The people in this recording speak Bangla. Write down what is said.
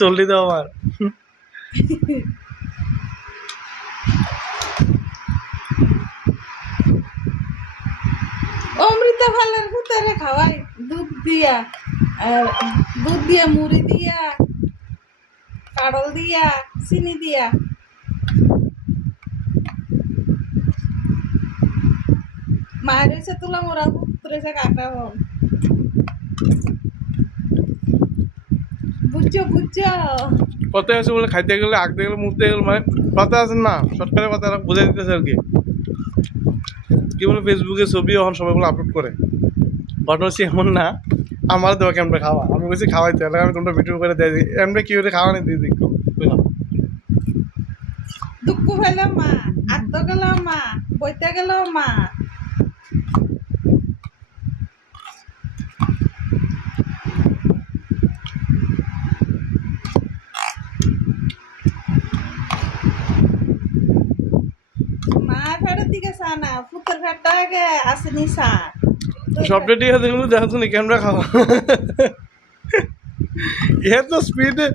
চল্লি দাও আমার। অমৃতা ভালের ভিতরে খাওয়াই দুধ দিয়া, আর দুধ দিয়া, মুড়ি দিয়া, কাড়ল দিয়া, চিনি দিয়া। মায়ের হয়েছে তুলা মোড়া, পুত্রেছে কাকা হন। বুঝছো বুঝছো। কথা আছে বলে খাইতে গেলে আঁকতে গেলে মুখতে গেলে মানে কথা আছেন না, শর্টকাটের কথা বুঝাই দিতেছে আর কি। কি বলে ফেসবুকে ছবি এখন সবাই বলে আপলোড করে, ঘটনা হচ্ছে এমন না আমার দেওয়া কেমন খাওয়া, আমি বলছি খাওয়াইতে হলে আমি তোমরা ভিডিও করে দেয় দিই এমনি কি করে খাওয়া নিয়ে দিয়ে দিই বুঝলাম। দুঃখ হইল মা, আত্ম গেল মা, বইতে গেল মা। মা ফেরত দিকে চা না, পুত্রের ফেরটা আগে আসেনি চা। সবটা ঠিক আছে কিন্তু দেখা শুনি ক্যামেরা খাওয়া এত স্পিডে